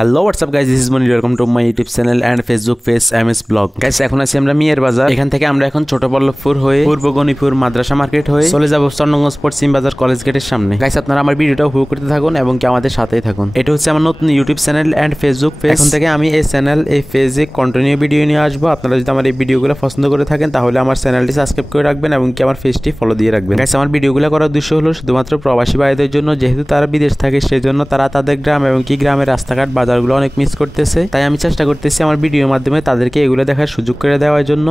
Hello WhatsApp guys, this is Monir, welcome to my YouTube channel and Facebook page MS blog. Guys এখন আছি আমরা মিয়ার বাজার। এখান থেকে আমরা এখন ছোট বল্লভপুর হয়ে পূর্ব গণিপুর মাদ্রাসা মার্কেট হয়ে চলে যাব চন্ডগঞ্জ পশ্চিম বাজার কলেজ গেটের সামনে। গাইস আপনারা আমার ভিডিওটা উপভোগ করতে থাকুন এবং কি আমাদের সাথেই থাকুন। এটা হচ্ছে আমার নতুন YouTube channel and Facebook page. এখন থেকে আমি এই চ্যানেল এই পেজে কন্টিনিউ ভিডিও নিয়ে আসবো। আপনারা যদি আমার এই ভিডিওগুলো পছন্দ করে থাকেন তাহলে আমার চ্যানেলটি সাবস্ক্রাইব করে রাখবেন এবং কি আমার পেজটি ফলো দিয়ে রাখবেন। গাইস আমার ভিডিওগুলো করার উদ্দেশ্য হলো শুধুমাত্র প্রবাসী ভাইদের জন্য, যেহেতু তারা বিদেশ থাকে সেজন্য তারা তাদের গ্রাম এবং কি গ্রামের রাস্তাঘাট বাজারগুলো অনেক মিস করতেছে। তাই আমি চেষ্টা করতেছি আমার ভিডিওর মাধ্যমে তাদেরকে এগুলো দেখার সুযোগ করে দেওয়ার জন্য।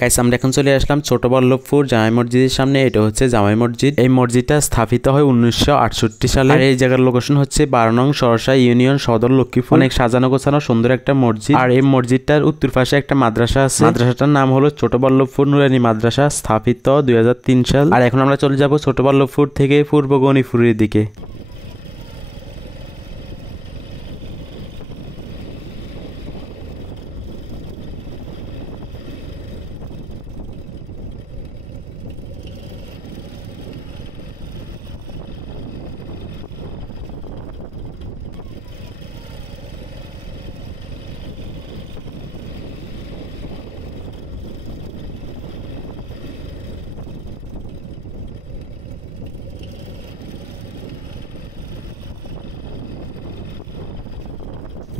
গাইস আমরা এখন চলে আসলাম ছোট বল্লভপুর জামাই মসজিদের সামনে। এটা হচ্ছে জামাই মসজিদ। এই মসজিদটা স্থাপিত হয় 1968 সালে। আর এই জায়গার লোকেশন হচ্ছে 12 নং সরসা ইউনিয়ন সদর লক্ষ্মীপুর। অনেক সাজানো গোছানো সুন্দর একটা মসজিদ। আর এই মসজিদটার উত্তর পাশে একটা মাদ্রাসা আছে। মাদ্রাসাটার নাম হলো ছোট বল্লভপুর নুরানি মাদ্রাসা, স্থাপিত 2003 সাল। আর এখন আমরা চলে যাব ছোট বল্লভপুর থেকে পূর্ব গণিপুরের দিকে।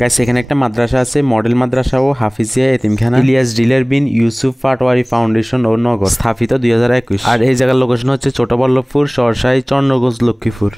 গাইস এখানে একটা মাদ্রাসা আছে, মডেল মাদ্রাসা ও হাফিজিয়া এতিমখানা, ইলিয়াস ডিলার বিন ইউসুফ পাটওয়ারি ফাউন্ডেশন ও নগর, স্থাপিত 2021। আর এই জায়গার লোকেশন হচ্ছে ছোট বল্লভপুর সরসাই চন্ডগঞ্জ লক্ষ্মীপুর।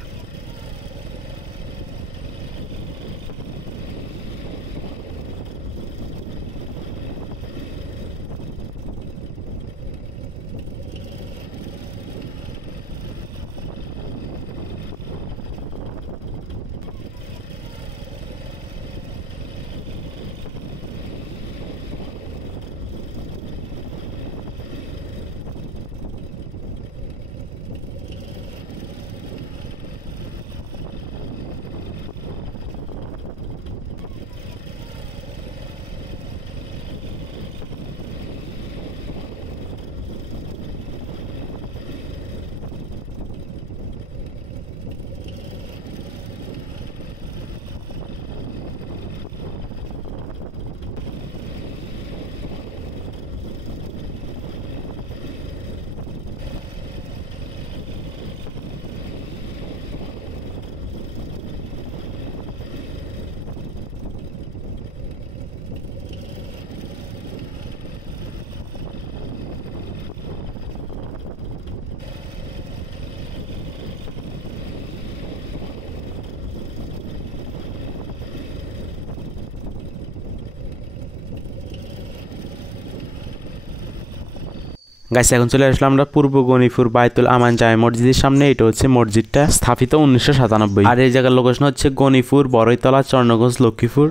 গাইস এখন চলে আসলাম আমরা পূর্ব গণিপুর বাইতুল আমান জামে মসজিদের সামনে। এটা হচ্ছে মসজিদটা স্থাপিত 1997। আর এই জায়গার লোকেশন হচ্ছে গণিপুর বড়ইতলা চন্ডগঞ্জ লক্ষ্মীপুর।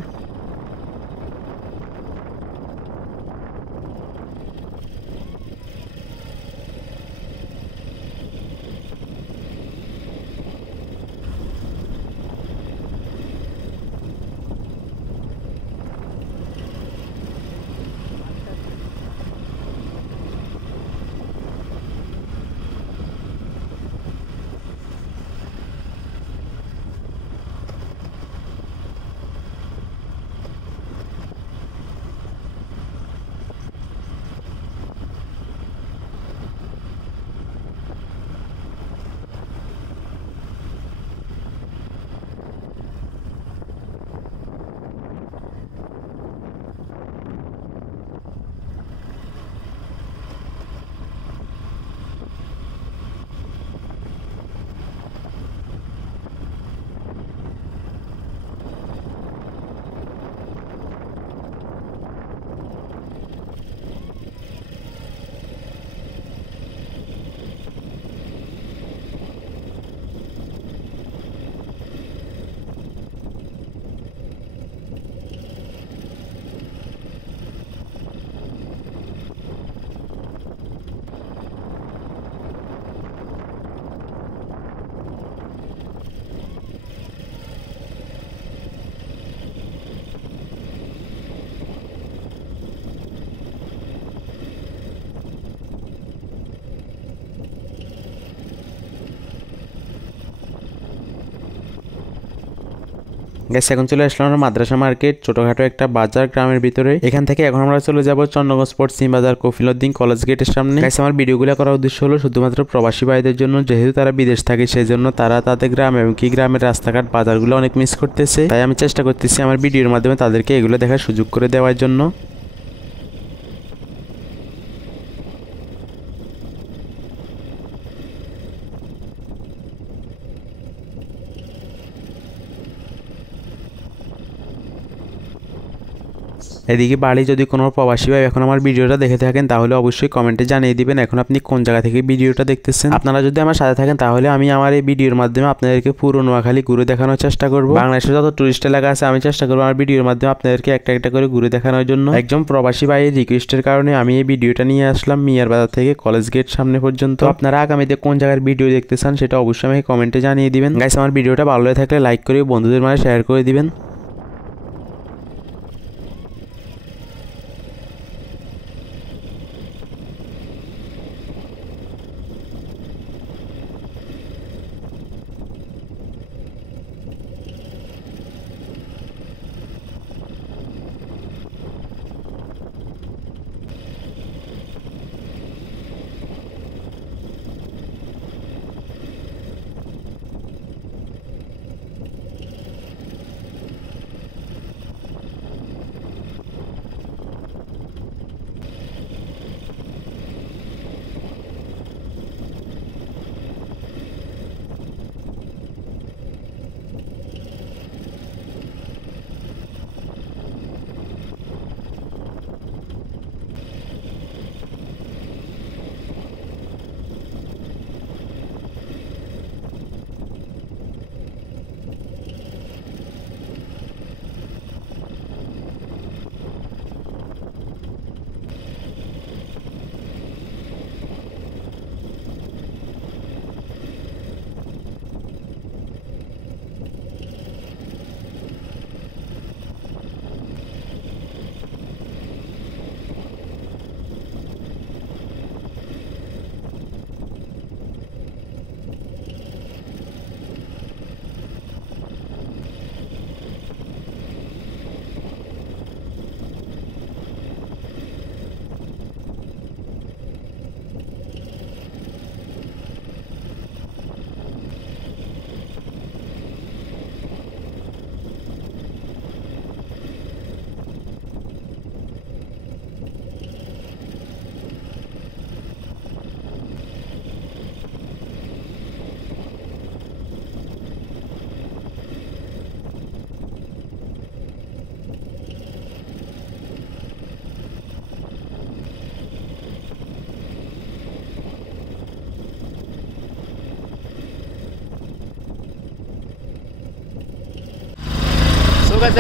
গাইস এখন চলে আসলাম আমরা মাদ্রাসা মার্কেট, ছোটখাটো একটা বাজার গ্রামের ভিতরে। এখান থেকে এখন আমরা চলে যাব চন্দ্রগঞ্জ পশ্চিম বাজার কফিলউদ্দিন কলেজ গেটের সামনে। গাইস আমার ভিডিওগুলো করার উদ্দেশ্য হলো শুধুমাত্র প্রবাসী ভাইদের জন্য, যেহেতু তারা বিদেশ থাকে সেই জন্য তারা তাদের গ্রাম এবং কি গ্রামের রাস্তাঘাট বাজারগুলো অনেক মিস করতেছে। তাই আমি চেষ্টা করতেছি আমার ভিডিওর মাধ্যমে তাদেরকে এগুলো দেখার সুযোগ করে দেওয়ার জন্য। এদিকে বাড়ি যদি কোনো প্রবাসী ভাই এখন আমার ভিডিওটা দেখে থাকেন তাহলে অবশ্যই কমেন্টে জানিয়ে দিবেন এখন আপনি কোন জায়গা থেকে ভিডিওটা দেখতেছেন। আপনারা যদি আমার সাথে থাকেন তাহলে আমি আমার এই ভিডিওর মাধ্যমে আপনাদেরকে পুরো নোয়াখালী ঘুরে দেখানোর চেষ্টা করব। বাংলাদেশের যত টুরিস্ট এলাকা আছে আমি চেষ্টা করবো আমার ভিডিওর মাধ্যমে আপনাদেরকে একটা একটা করে ঘুরে দেখানোর জন্য। একজন প্রবাসী ভাইয়ের রিকোয়েস্টের কারণে আমি এই ভিডিওটা নিয়ে আসলাম মিয়ার বাজার থেকে কলেজ গেট সামনে পর্যন্ত। আপনারা আগামীতে কোন জায়গার ভিডিও দেখতে চান সেটা অবশ্যই আমাকে কমেন্টে জানিয়ে দিবেন। গাইস আমার ভিডিওটা ভালো লাগে থাকলে লাইক করে বন্ধুদের মাঝে শেয়ার করে দিবেন।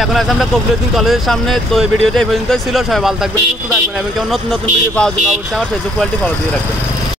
এখন আছে আমরা কফিলউদ্দিন কলেজের সামনে। তো এই ভিডিওটা এই পর্যন্তই ছিল। সবাই ভালো থাকবেন, সুস্থ থাকবেন এবং কেমন নতুন নতুন ভিডিও পাওয়ার জন্য অবশ্যই আমার ফেসবুক পেজটি ফলো দিয়ে রাখবেন।